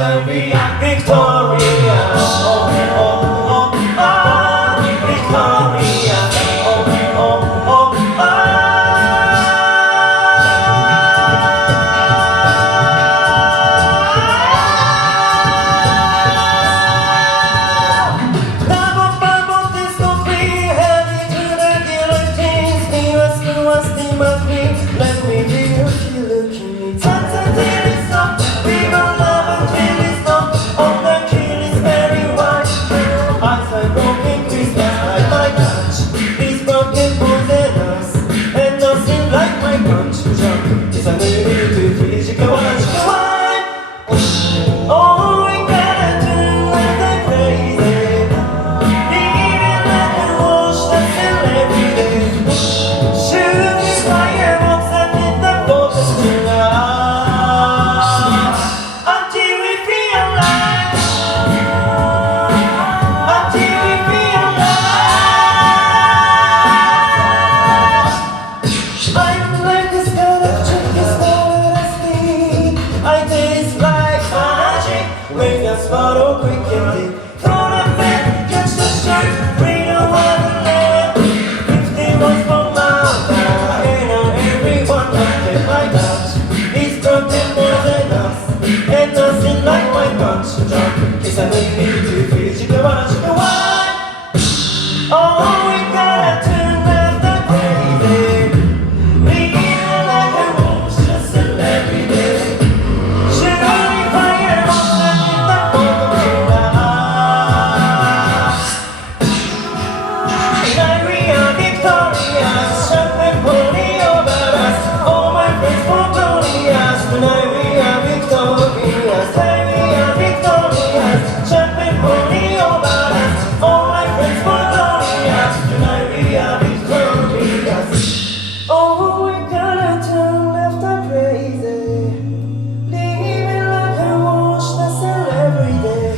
Tonight we are victorious. Oh, oh, oh, oh, victorious. Oh, oh, oh, oh. Let me be your killer king. Until it's stop, we will love until it's stop. On the kill is very wide. Eyes like broken crystals, like my touch. These broken bones and us, and nothing like my punch. Jump, it's a minute to finish. You go on, you go on. Oh, we gotta do like that crazy. Living like a wash, that's every day. Shooting fireworks and hit the focus tonight. Until we feel alive. Until we feel alive. I'm like a scarlet chick, it's not as me. I taste like magic. When I swallow quickly. Throw the pen, catch the shark. We don't want to let 50 was from Malta. Everyone like my touch. It's broken more than us. And nothing like my punch. Jump, it's a minute to feel. You go on, you go on. Oh, we gotta turn left the crazy. We feel like a wolf, just every day. Shooting fireworks and hit the focus tonight. Tonight we are victorious. Champagne pouring over us. All my friends for glorious. Tonight we are victorious. Tonight we are victorious. Champagne pouring over us. All my friends for glorious. Tonight we are victorious. Oh, we gotta turn left and crazy. Living like a wash, that's every day.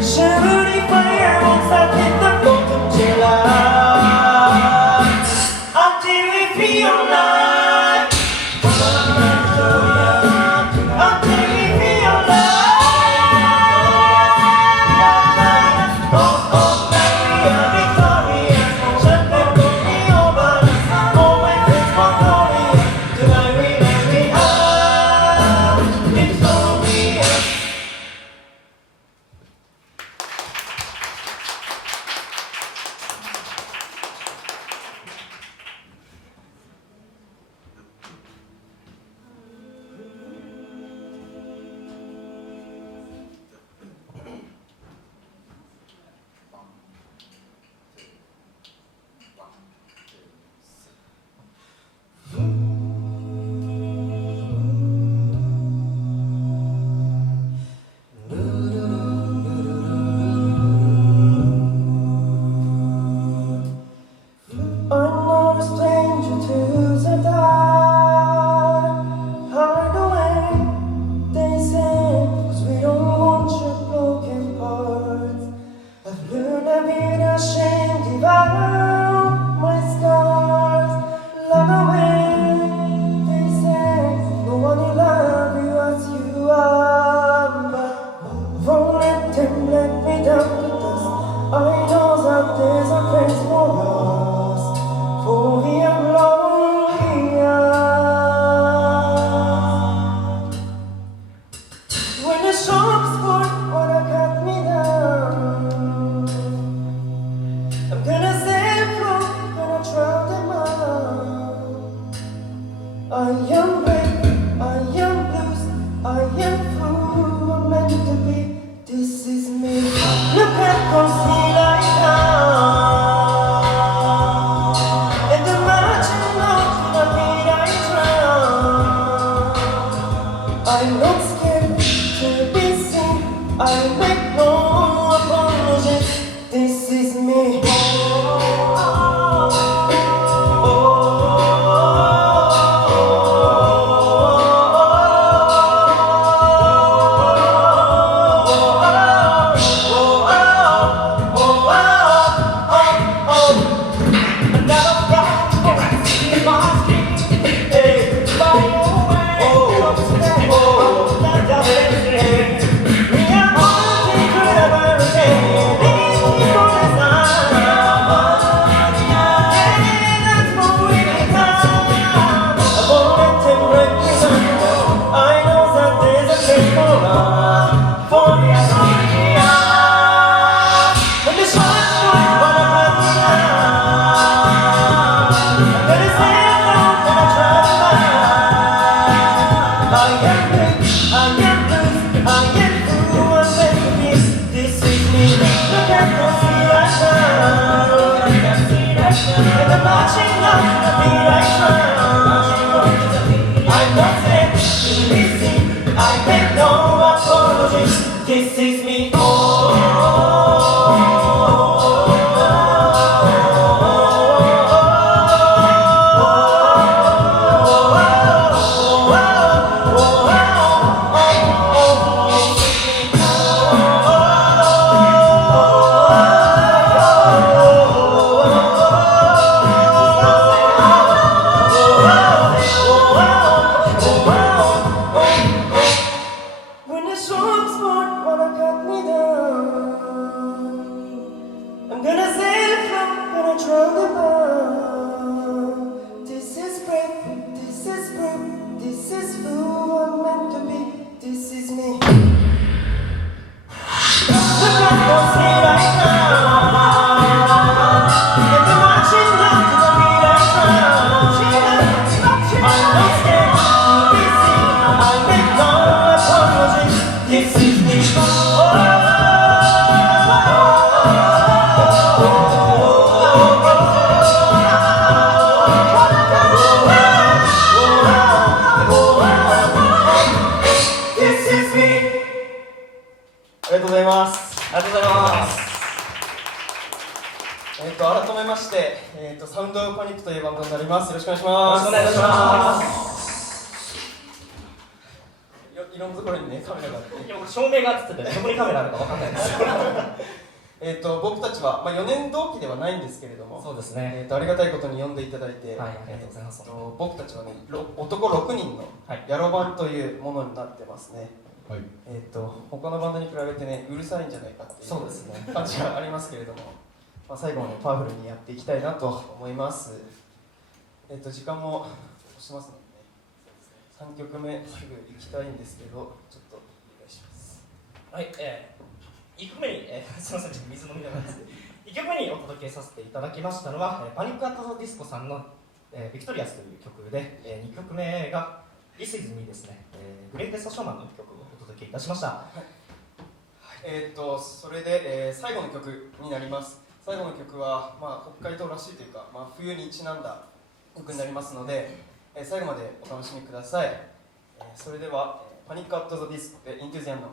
Shooting fireworks that hit the bottom July. Until we feel alive. Until we feel alive. Oh, oh, now we are victorious. Champagne pouring over us. All my friends for glorious. Tonight we are victorious. I'm not a stranger to the dark. Hide away, they say, 'cause we don't want your broken parts. I've learned I've been ashamed, devour my scars. Love away, they say, no one will love you as you are. But won't let them let me down to dust. I know that there's a place for us. For we are glorious. When the sharps wanna cut me down, I'm gonna sail through, gonna drown them out. I am brave, I am blues, I am through, I'm meant to be. This is me. Look at those sea like now. And the marching notes in the beat I drown. I'm not scared to be seen. I make no apologies. This is me. Oh, oh, oh, oh. This is me.改めまして、サウンドオブパニックというバンドになります。よろしくお願いします。よろしくお願いします。いろんなところにね、カメラがあって。いや、僕照明がつってて、どこにカメラあるかわかんないですよ。僕たちは、4年同期ではないんですけれども、そうですね。ありがたいことに呼んでいただいて、はい、ありがとうございます。僕たちはね、男6人のヤロバンというものになってますね。はい、他のバンドに比べてね、うるさいんじゃないかっていうそうですね感じがありますけれども、最後までパワフルにやっていきたいなと思います。時間も押してますのでね、3曲目すぐ行きたいんですけど、ちょっとお願いします。はい、1曲目に、すみません、ちょっと水飲みながらです。1曲目にお届けさせていただきましたのは、パニックアットディスコさんの、ビクトリアスという曲で、2曲目が This is me ですね、グレイテストショーマンの曲をお届けいたしました。はい、それで、最後の曲になります。最後の曲は、北海道らしいというか、冬にちなんだ曲になりますので、最後までお楽しみください。それでは、パニックアットザディスコでイントゥジアンの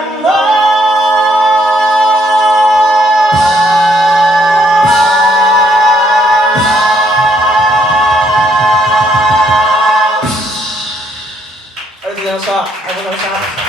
んのありがとうございました。